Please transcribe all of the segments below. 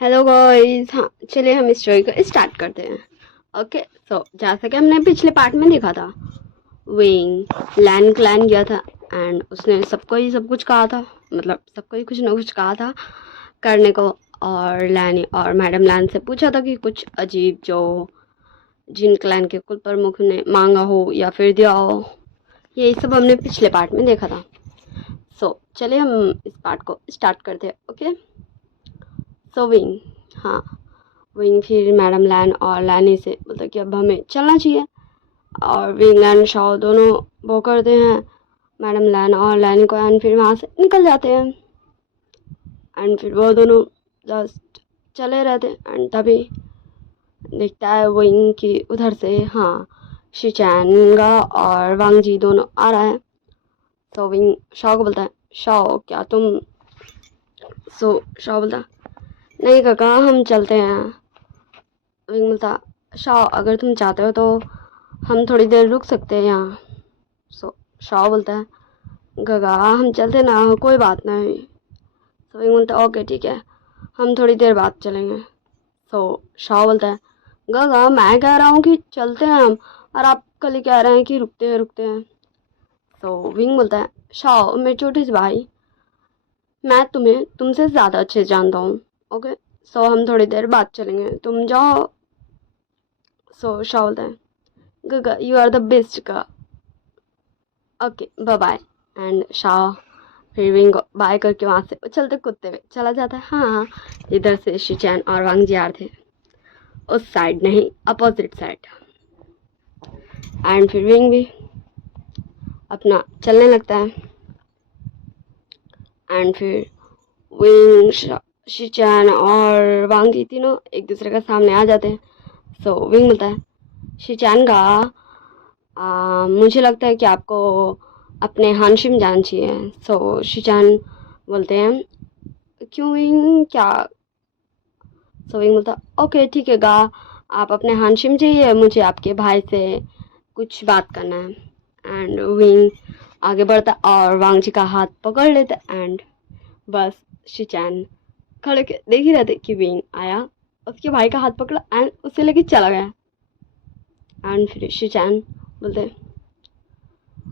Hello guys. हाँ, चलिए हम इस स्टोरी को स्टार्ट करते हैं। ओके, सो जैसा कि हमने पिछले पार्ट में देखा था, विंग लैन क्लैन गया था एंड उसने सबको ही सब कुछ कहा था। मतलब सबको ही कुछ ना कुछ कहा था करने को। और लैन और मैडम लैन से पूछा था कि कुछ अजीब जो जिन क्लैन के कुल प्रमुख ने मांगा हो या फिर दिया हो। यही सब हमने पिछले पार्ट में देखा था। सो चलिए हम इस पार्ट को स्टार्ट करते हैं। ओके, सो विंग, हाँ, विंग फिर मैडम लैन और लैनी से बोलता कि अब हमें चलना चाहिए। और विंग एंड शाओ दोनों वो करते हैं मैडम लैन और लैनी को एंड फिर वहाँ से निकल जाते हैं। एंड फिर वो दोनों जस्ट चले रहते हैं एंड तभी देखता है विंग की उधर से, हाँ, शिचैनगा और वांग जी दोनों आ रहा है। तो विंग शाओ को बोलता है, शाओ क्या तुम। शाओ बोलता, नहीं काका हम चलते हैं। विंग बोलता, शाओ अगर तुम चाहते हो तो हम थोड़ी देर रुक सकते हैं यहाँ। शाओ बोलता है, गगा हम चलते ना, कोई बात नहीं। विंग बोलता है, ओके ठीक है, हम थोड़ी देर बाद चलेंगे। शाओ बोलता है, गगा मैं कह रहा हूँ कि चलते हैं हम, और आप कल ही कह रहे हैं कि रुकते हैं। विंग बोलता है, शाओ मेरे छोटे से भाई, मैं तुम्हें तुमसे ज़्यादा अच्छे से जानता हूँ। ओके, हम थोड़ी देर बाद चलेंगे, तुम जाओ। शाओ बोलता है, गगा यू आर द बेस्ट का, ओके बाय बाय। एंड शाह फिर विंग को बाय करके वहाँ से उछलते कूदते हुए चला जाता है। हाँ, इधर से शिचैन और वांग जियार थे, उस साइड नहीं, अपोजिट साइड। एंड फिर विंग भी अपना चलने लगता है। एंड फिर विंग, शिचैन और वांग जी तीनों एक दूसरे का सामने आ जाते हैं। विंग बोलता है, शिचैन का मुझे लगता है कि आपको अपने हानशिम जान चाहिए। शिचैन बोलते हैं, क्यों विंग क्या। विंग बोलता, ओके ठीक है गा, आप अपने हानशिम चाहिए, मुझे आपके भाई से कुछ बात करना है। एंड विंग आगे बढ़ता और वांग जी का हाथ पकड़ लेता एंड बस शिचैन खड़े के देख ही रहते कि विंग आया, उसके भाई का हाथ पकड़ा एंड उसे लेके चला गया। एंड फिर शिचैन बोलते,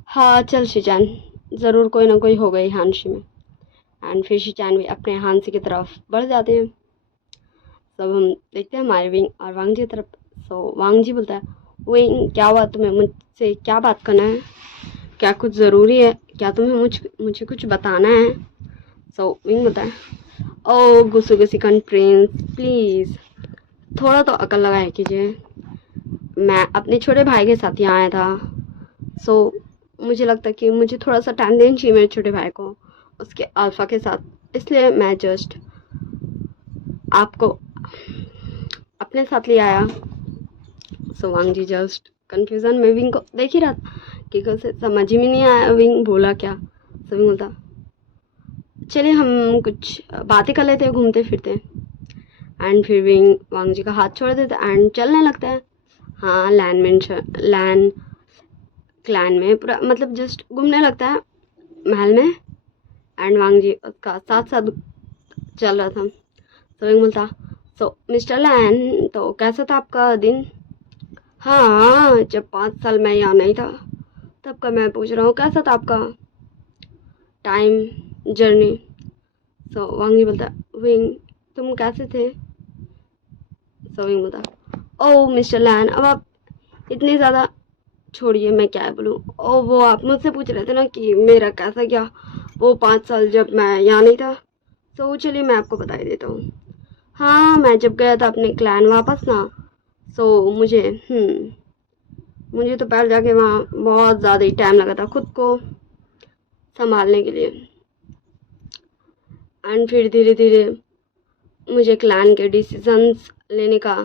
हाँ चल शिचैन, ज़रूर कोई ना कोई होगा ही हानशी में। एंड फिर शिचैन भी अपने हानसी की तरफ बढ़ जाते हैं। सब हम देखते हैं हमारे विंग और वांग जी की तरफ। वांग जी बोलता है, विंग क्या हुआ, तुम्हें मुझसे क्या बात करना है, क्या कुछ ज़रूरी है, क्या तुम्हें मुझे कुछ बताना है। विंग बोलता है, ओ गुस्सू गुस्सी प्रिंस प्लीज़ थोड़ा तो अकल लगाया कीजिए, मैं अपने छोटे भाई के साथ यहाँ आया था। मुझे लगता है कि मुझे थोड़ा सा टाइम देना चाहिए मेरे छोटे भाई को उसके अल्फ़ा के साथ, इसलिए मैं जस्ट आपको अपने साथ ले आया। वांग जी जस्ट कंफ्यूजन में विंग को देख ही रहा था कि उसे समझ ही नहीं आया विंग बोला क्या। विंग बोलता, चलिए हम कुछ बातें कर लेते हैं घूमते फिरते। एंड फिर विंग वांग जी का हाथ छोड़ देता एंड चलने लगता है। हाँ, लैन क्लैन में पूरा मतलब जस्ट घूमने लगता है महल में। एंड वांग जी उसका साथ साथ चल रहा था। विंग बोलता, मिस्टर लैन तो कैसा था आपका दिन। हाँ, जब 5 साल मैं यहाँ नहीं था तब का मैं पूछ रहा हूँ कैसा था आपका टाइम जर्नी। वांग जी बोलता, विंग तुम कैसे थे। विंग बोलता, ओह मिस्टर लैन अब आप इतने ज़्यादा छोड़िए, मैं क्या बोलूँ। ओ वो आप मुझसे पूछ रहे थे ना कि मेरा कैसा क्या वो 5 साल जब मैं यहाँ नहीं था। चलिए मैं आपको बता ही देता हूँ। हाँ, मैं जब गया था अपने क्लैन वापस ना, मुझे तो पहले जाके वहाँ बहुत ज़्यादा ही टाइम लगा था खुद को संभालने के लिए। एंड फिर धीरे धीरे मुझे क्लैन के डिसीजंस लेने का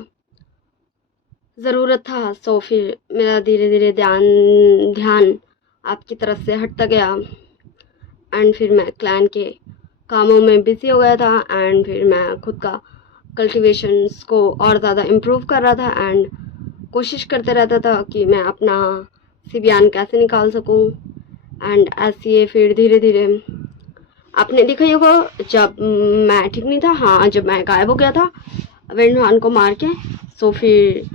ज़रूरत था। फिर मेरा धीरे धीरे ध्यान आपकी तरफ से हटता गया। एंड फिर मैं क्लैन के कामों में बिजी हो गया था। एंड फिर मैं खुद का कल्टिवेशंस को और ज़्यादा इम्प्रूव कर रहा था एंड कोशिश करते रहता था कि मैं अपना सिबियान कैसे निकाल सकूं। एंड ऐसे ही फिर धीरे धीरे आपने देखा ही होगा जब मैं ठीक नहीं था, हाँ जब मैं गायब हो गया था विंग को मार के, सो फिर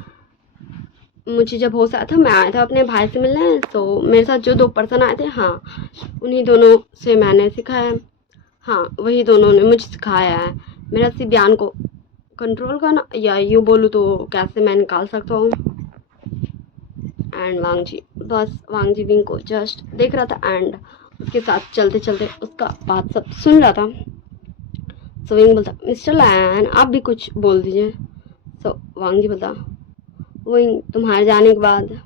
मुझे जब होश आया था मैं आया था अपने भाई से मिलने, तो मेरे साथ जो 2 पर्सन आए थे, हाँ उन्हीं दोनों से मैंने सिखाया। हाँ वही दोनों ने मुझे सिखाया है मेरा बयान को कंट्रोल करना, या यूँ बोलूँ तो कैसे मैं निकाल सकता हूँ। एंड वांगजी, बस वांगजी विंग को जस्ट देख रहा था एंड उसके साथ चलते चलते उसका बात सब सुन रहा था। सो विंग बोलता मिस्टर लैन आप भी कुछ बोल दीजिए। सो वांगजी बोलता विंग तुम्हारे जाने के बाद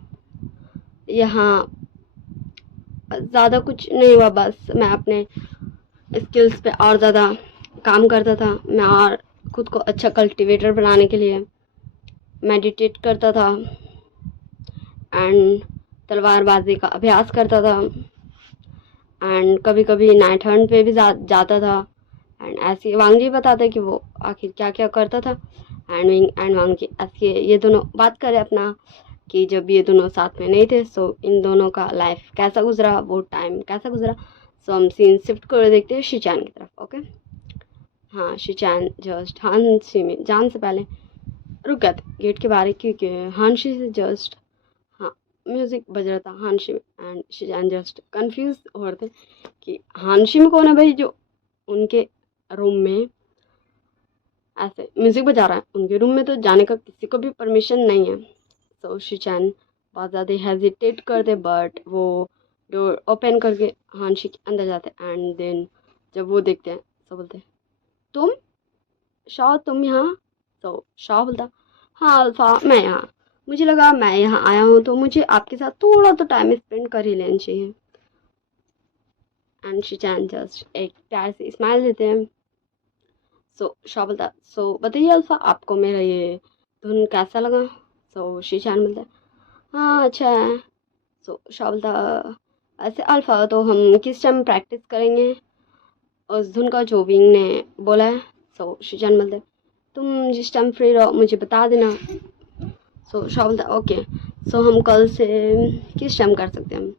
यहाँ ज़्यादा कुछ नहीं हुआ, बस मैं अपने स्किल्स पे और ज़्यादा काम करता था। मैं और खुद को अच्छा कल्टीवेटर बनाने के लिए मेडिटेट करता था एंड तलवारबाजी का अभ्यास करता था एंड कभी कभी नाइट हंट पे भी जाता था। एंड ऐसे वांगजी बताते कि वो आखिर क्या क्या करता था। एंड वांगजी ऐसे ये दोनों बात करे अपना कि जब ये दोनों साथ में नहीं थे सो इन दोनों का लाइफ कैसा गुजरा, वो टाइम कैसा गुजरा। सो हम सीन शिफ्ट कर देखते हैं शिचान की तरफ। ओके हाँ, शिचान जस्ट हानशी में जान से पहले रुक गए थे गेट के बाहर, क्योंकि हानशी से जस्ट हाँ म्यूजिक बज रहा था हानशी में एंड शिचान जस्ट कंफ्यूज हो रहे थे कि हानशी में कौन है भाई जो उनके रूम में ऐसे म्यूजिक बजा रहा है। उनके रूम में तो जाने का किसी को भी परमिशन नहीं है। सो शिचान बहुत ज़्यादा हेजिटेट करते बट वो डोर ओपन करके हानशी के अंदर जाते एंड देन जब वो देखते हैं तो बोलते तुम शाह तुम यहाँ। तो शाह बोलता हाँ अल्फा मैं यहाँ, मुझे लगा मैं यहाँ आया हूँ तो मुझे आपके साथ थोड़ा तो टाइम स्पेंड कर ही लेना चाहिए। एंड शिचान जस्ट एक प्यार से स्माइल देते हैं। सो शाह बोलता सो बताइए अल्फा आपको मेरा ये धुन कैसा लगा। सो शिचान बोलता हाँ अच्छा है। सो शाह बोलता ऐसे अल्फा तो हम किस टाइम प्रैक्टिस करेंगे उस धुन का जो विंग ने बोला है। सो शिचान बोलते तुम जिस टाइम फ्री रहो मुझे बता देना। सो शाह बोलता ओके। सो हम कल से किस टाइम कर सकते हैं,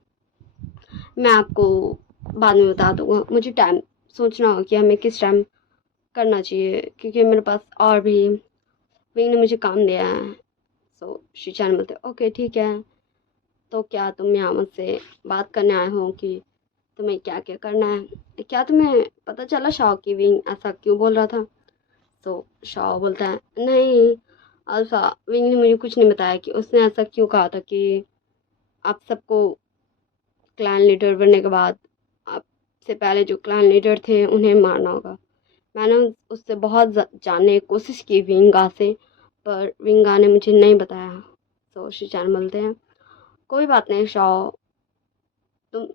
मैं आपको बाद में बता दूंगा, मुझे टाइम सोचना होगा कि हमें किस टाइम करना चाहिए क्योंकि मेरे पास और भी विंग ने मुझे काम दिया है। सो शिचान बोलते ओके ठीक है, तो क्या तुम यहाँ मुझसे बात करने आए हो कि तुम्हें क्या क्या करना है, क्या तुम्हें पता चला शाह की विंग ऐसा क्यों बोल रहा था। तो शाह बोलता है नहीं अल्फा विंग ने मुझे कुछ नहीं बताया कि उसने ऐसा क्यों कहा था कि आप सबको क्लैन लीडर बनने के बाद आपसे पहले जो क्लैन लीडर थे उन्हें मारना होगा। मैंने उससे बहुत जानने की कोशिश की विंगा से, पर विंगा ने मुझे नहीं बताया। तो शिचान बोलते हैं कोई बात नहीं शाह, तुम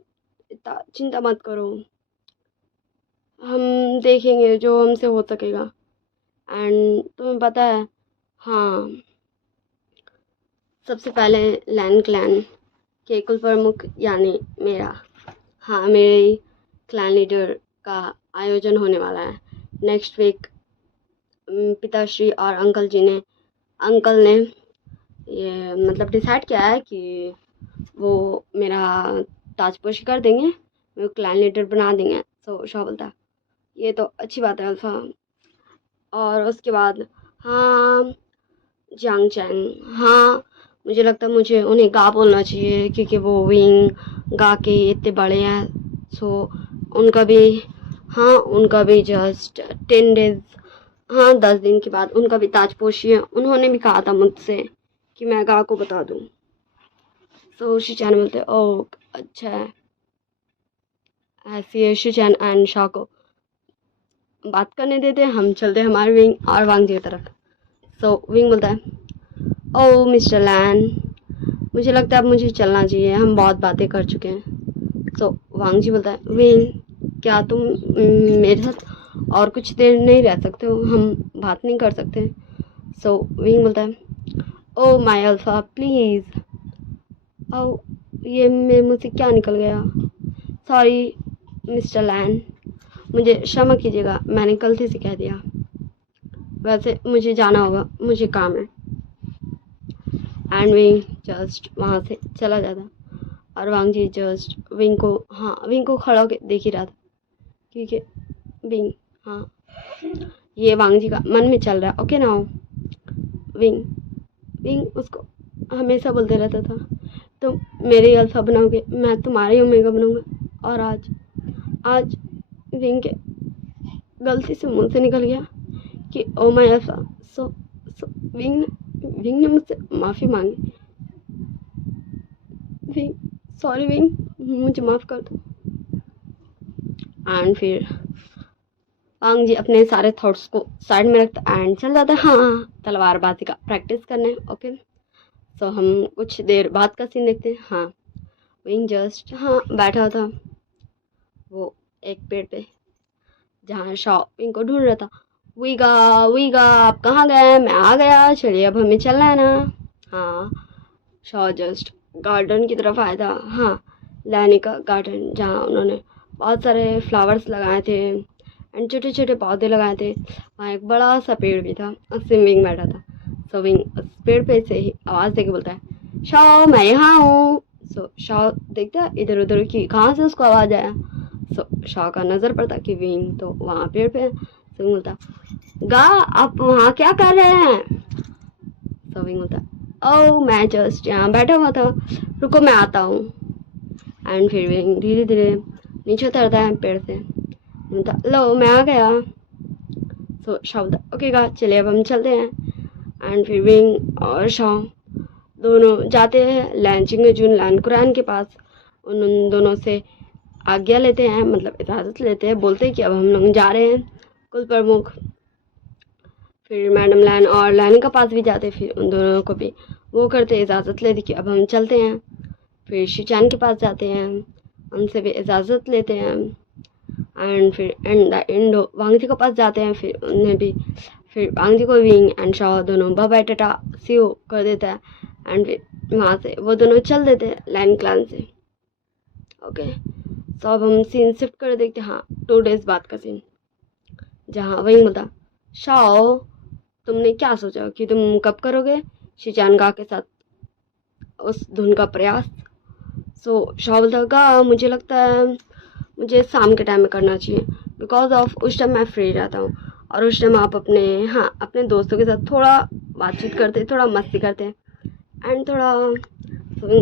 इतना चिंता मत करो, हम देखेंगे जो हमसे हो सकेगा। एंड तुम्हें पता है हाँ सबसे पहले लैन क्लैन के कुल प्रमुख यानी मेरा हाँ मेरे क्लैन लीडर का आयोजन होने वाला है नेक्स्ट वीक। पिताश्री और अंकल ने ये मतलब डिसाइड किया है कि वो मेरा ताजपोशी कर देंगे, मेरे को क्लैन लीडर बना देंगे। सो शाह बोलता ये तो अच्छी बात है अल्फा। और उसके बाद हाँ जियांग चैंग, हाँ मुझे लगता है मुझे उन्हें गा बोलना चाहिए क्योंकि वो विंग गा के इतने बड़े हैं। सो उनका भी हाँ उनका भी जस्ट 10 डेज हाँ 10 दिन के बाद उनका भी ताजपोशी है। उन्होंने भी कहा था मुझसे कि मैं गा को बता दूँ। सो शिचान बोलते ओ अच्छा है। ऐसे शिचान एंड शाह को बात करने देते हम चलते हमारे विंग और वांगजी की तरफ। सो विंग बोलता है ओ मिस्टर लैन मुझे लगता है अब मुझे चलना चाहिए, हम बहुत बातें कर चुके हैं। सो वांगजी बोलता है विंग क्या तुम मेरे साथ और कुछ देर नहीं रह सकते हो, हम बात नहीं कर सकते। सो विंग बोलता है ओ माय अल्फा प्लीज़। ओ ये मेरे मुँह से क्या निकल गया, सॉरी मिस्टर लैन मुझे क्षमा कीजिएगा, मैंने गलती से कह दिया, वैसे मुझे जाना होगा, मुझे काम है। एंड विंग जस्ट वहाँ से चला जाता और वांगजी जस्ट विंग को खड़ा होकर देख ही रहा था ठीक है विंग, हाँ ये वांग जी का मन में चल रहा है, ओके ना। विंग विंग उसको हमेशा बोलते रहता था तुम मेरी अल्फा बनोगे, मैं तुम्हारी ओमेगा बनूंगा, और आज विंग के गलती से मुंह से निकल गया कि oh my alpha. So so wing ने मुझसे माफ़ी मांगी। विंग सॉरी विंग, मुझे माफ़ कर दो। एंड फिर वांग जी अपने सारे थॉट्स को साइड में रखता एंड चल जाता है हाँ तलवारबाजी का प्रैक्टिस करने। ओके सो हम कुछ देर बाद का सीन देखते हैं। हाँ विंग जस्ट हाँ बैठा था वो एक पेड़ पे, जहाँ शॉ विंग को ढूंढ रहा था। वीगा वीगा आप कहाँ गए, मैं आ गया, चलिए अब हमें चलना है ना। हाँ शॉ जस्ट गार्डन की तरफ आया था, हाँ लैनी का गार्डन, जहाँ उन्होंने बहुत सारे फ्लावर्स लगाए थे एंड छोटे छोटे पौधे लगाए थे। वहाँ एक बड़ा सा पेड़ भी था, उससे विंग बैठा था। सो विंग उस पेड़ पे से ही आवाज़ देके बोलता है शॉ मैं यहाँ हूँ। सो शॉ देखता है इधर उधर की कहाँ से उसको आवाज़ आया। सो शॉ का नज़र पड़ता कि विंग तो वहाँ पेड़ पे है। सो विंग बोलता गा आप वहाँ क्या कर रहे हैं। सो विंग बोलता ओह मैं जस्ट यहाँ बैठा हुआ था, रुको मैं आता हूँ। एंड फिर विंग धीरे धीरे नीचे उतरता है पेड़ से, बोलता लो मैं आ गया। सो शॉ बोलता ओके गा चलिए अब हम चलते हैं। एंड फिर विंग और शॉ दोनों जाते हैं लैंचिंग जून लैंड कुरान के पास। उन दोनों से आज्ञा लेते हैं, मतलब इजाज़त लेते हैं, बोलते हैं कि अब हम लोग जा रहे हैं कुल प्रमुख। फिर मैडम लैन और लैनी का पास भी जाते, फिर उन दोनों को भी वो करते इजाज़त लेते कि अब हम चलते हैं। फिर शीचान के पास जाते हैं, उनसे भी इजाज़त लेते हैं। एंड फिर एंड वांग जी के पास जाते हैं, फिर उन्हें भी फिर वांग जी को विंग एंड शॉ दोनों बाय टाटा सी यू कर देता है। एंड फिर वहाँ से वो दोनों चल देते हैं लैन क्लान से। ओके तो अब हम सीन शिफ्ट कर देखते हैं, हाँ 2 डेज बाद का सीन, जहाँ वही बोलता शाओ तुमने क्या सोचा कि तुम कब करोगे शिचानगा के साथ उस धुन का प्रयास। सो शाओ बोलता गा मुझे लगता है मुझे शाम के टाइम में करना चाहिए, बिकॉज ऑफ उस टाइम मैं फ्री रहता हूँ और उस टाइम आप अपने हाँ अपने दोस्तों के साथ थोड़ा बातचीत करते, थोड़ा मस्ती करते एंड थोड़ा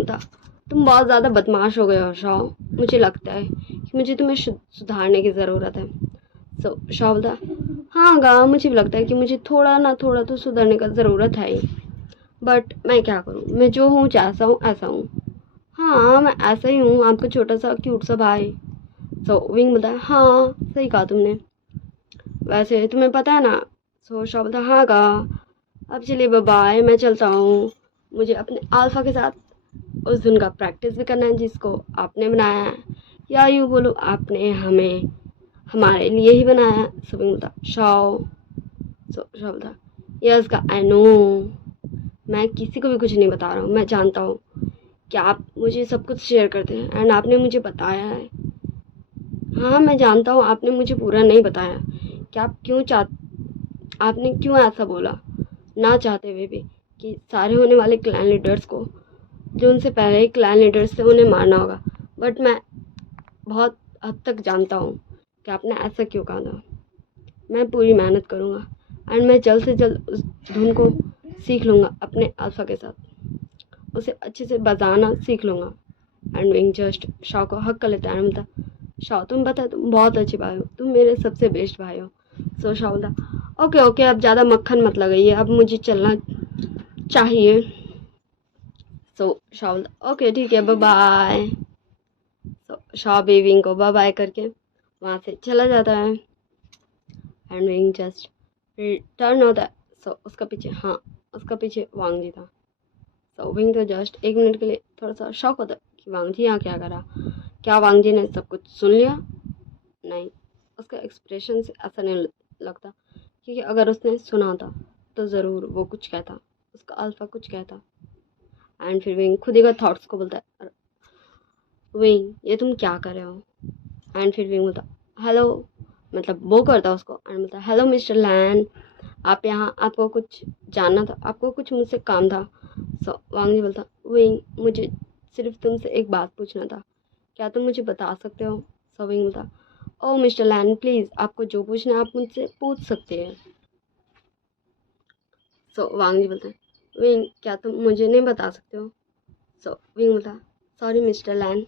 था तुम बहुत ज़्यादा बदमाश हो गए हो शाओ, मुझे लगता है कि मुझे तुम्हें सुधारने की ज़रूरत है। सो शाओ बोलता हाँ गा मुझे भी लगता है कि मुझे थोड़ा ना थोड़ा तो सुधरने का ज़रूरत है ही, बट मैं क्या करूँ, मैं जो हूँ जैसा हूँ ऐसा हूँ। हाँ मैं ऐसा ही हूँ, आपका छोटा सा क्यूट सा भाई। सो विंग बोलता हाँ सही कहा तुमने, वैसे तुम्हें पता है ना। सो शाओ बोलता हाँ गा अब चलिए बाय मैं चलता हूँ, मुझे अपने अल्फा के साथ उस धुन का प्रैक्टिस भी करना है जिसको आपने बनाया है, या यूँ बोलो आपने हमें हमारे लिए ही बनाया है। सो विंग बोलता शाओ। सो शाओ बोलता यस गा आई नो, मैं किसी को भी कुछ नहीं बता रहा हूँ, मैं जानता हूँ कि आप मुझे सब कुछ शेयर करते हैं एंड आपने मुझे बताया है। हाँ मैं जानता हूँ आपने मुझे पूरा नहीं बताया कि आप आपने क्यों ऐसा बोला ना चाहते हुए भी कि सारे होने वाले क्लैन लीडर्स को जो उनसे पहले ही क्लैन लीडर्स थे उन्हें मारना होगा, बट मैं बहुत हद तक जानता हूँ कि आपने ऐसा क्यों कहा था। मैं पूरी मेहनत करूँगा एंड मैं जल्द से जल्द उस धुन को सीख लूँगा अपने अल्फा के साथ, उसे अच्छे से बजाना सीख लूँगा। एंड विंग जस्ट शाह को हक कर लेता है, बोलता शाह तुम बता तुम बहुत अच्छे भाई हो, तुम मेरे सबसे बेस्ट भाई हो। सो शाह बोलता ओके ओके अब ज़्यादा मक्खन मत लगाइए, अब मुझे चलना चाहिए। सो शाह बोलता ओके ठीक है बाय बाय। सो शाह भी विंग को बाय बाय करके वहाँ से चला जाता है एंड विंग जस्ट फिर टर्न होता है। सो उसका पीछे हाँ उसका पीछे वांग जी था। सो विंग तो जस्ट 1 मिनट के लिए थोड़ा सा शॉक होता है कि वांग जी यहाँ क्या करा, क्या वांग जी ने सब कुछ सुन लिया। नहीं उसका एक्सप्रेशन से ऐसा नहीं लगता, क्योंकि अगर उसने सुना था तो ज़रूर वो कुछ कहता, उसका अल्फा कुछ कहता। एंड फिर विंग खुद ही का थॉट्स को बोलता है विंग ये तुम क्या कर रहे हो। एंड फिर विंग बोलता हेलो, मतलब वो करता उसको एंड बोलता हेलो मिस्टर लैन, आप यहाँ आपको कुछ जानना था, आपको कुछ मुझसे काम था। सो वांग जी बोलता विंग मुझे सिर्फ तुमसे एक बात पूछना था, क्या तुम मुझे बता सकते हो। सो विंग बोलता ओ मिस्टर लैन प्लीज़, आपको जो पूछना है आप मुझसे पूछ सकते हैं। सो वांग जी बोलते हैं, विंग क्या तुम मुझे नहीं बता सकते हो? सो विंग बोलता है, सॉरी मिस्टर लैन,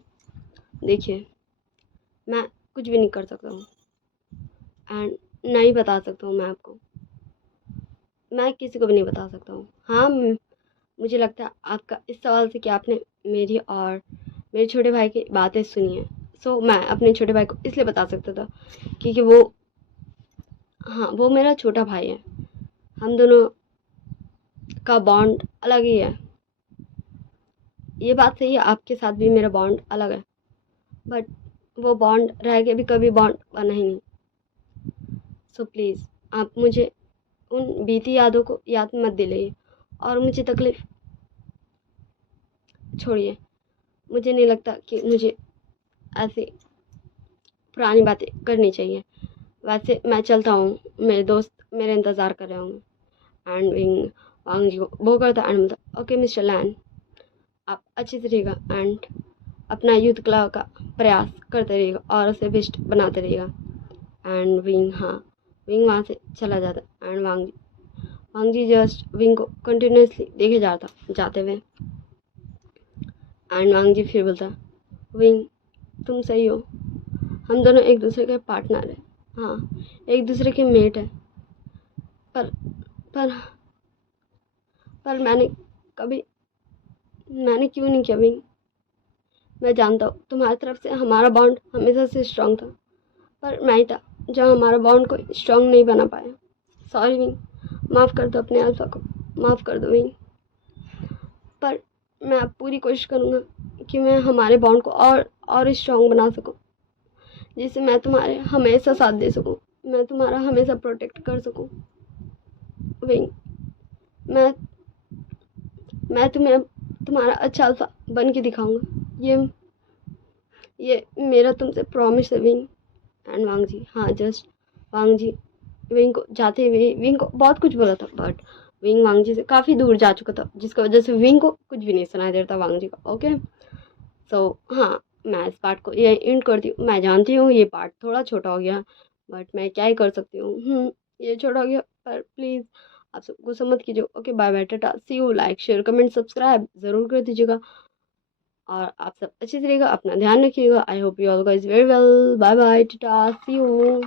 देखिए मैं कुछ भी नहीं कर सकता हूँ एंड नहीं बता सकता हूँ मैं आपको, मैं किसी को भी नहीं बता सकता हूँ। हाँ मुझे लगता है आपका इस सवाल से कि आपने मेरी और मेरे छोटे भाई की बातें सुनी हैं। सो मैं अपने छोटे भाई को इसलिए बता सकता था क्योंकि हाँ वो मेरा छोटा भाई है, हम दोनों का बॉन्ड अलग ही है। ये बात सही है, आपके साथ भी मेरा बॉन्ड अलग है, बट वो बॉन्ड रह के भी कभी बॉन्ड बना ही नहीं। सो प्लीज़ आप मुझे उन बीती यादों को याद मत दिलाइए और मुझे तकलीफ़ छोड़िए। मुझे नहीं लगता कि मुझे ऐसी पुरानी बातें करनी चाहिए। वैसे मैं चलता हूँ, मेरे दोस्त मेरे इंतज़ार कर रहे होंगे। एंड विंग वांग जी को वो करता एंड बोलता, ओके मिस्टर लैन, आप अच्छे से रहिएगा एंड अपना यूथ क्लब का प्रयास करते रहिएगा और उसे बेस्ट बनाते रहिएगा। एंड विंग वहाँ से चला जाता and Wang ji just Wing को कंटिन्यूसली देखे जाते हुए। एंड वांग जी फिर बोलता, विंग तुम सही हो, हम दोनों एक दूसरे के पार्टनर हैं, हाँ एक दूसरे के मेट हैं, पर पर पर मैंने क्यों नहीं किया विंग? मैं जानता हूँ तुम्हारी तरफ से हमारा बॉन्ड हमेशा से स्ट्रांग था, पर मैं ही था जो हमारा बॉन्ड को स्ट्रांग नहीं बना पाया। सॉरी विंग, माफ़ कर दो अपने आल्फा को, माफ़ कर दो विंग। पर मैं अब पूरी कोशिश करूँगा कि मैं हमारे बॉन्ड को और स्ट्रांग बना सकूँ, जिससे मैं तुम्हारे हमेशा साथ दे सकूँ, मैं तुम्हारा हमेशा प्रोटेक्ट कर सकूँ। विंग मैं मैं तुम्हें अब तुम्हारा अच्छा अल्फा बन के दिखाऊंगा, ये मेरा तुमसे प्रॉमिस है विंग। एंड वांग जी हाँ जस्ट वांग जी विंग को जाते हुए विंग को बहुत कुछ बोला था, बट विंग वांग जी से काफ़ी दूर जा चुका था, जिसकी वजह से विंग को कुछ भी नहीं सुनाई देता वांग जी का। ओके सो हाँ, मैं इस पार्ट को ये एंड करती हूँ। मैं जानती हूँ ये पार्ट थोड़ा छोटा हो गया, बट मैं क्या ही कर सकती हूँ। ये छोटा हो गया, पर प्लीज़ आप सब गुस्सा मत कीजिए। Okay bye bye, tata, see you. Like share comment subscribe ज़रूर कर दीजिएगा और आप सब अच्छे से रहिएगा, अपना ध्यान रखिएगा। I hope you all guys very well. Bye bye, tata, see you.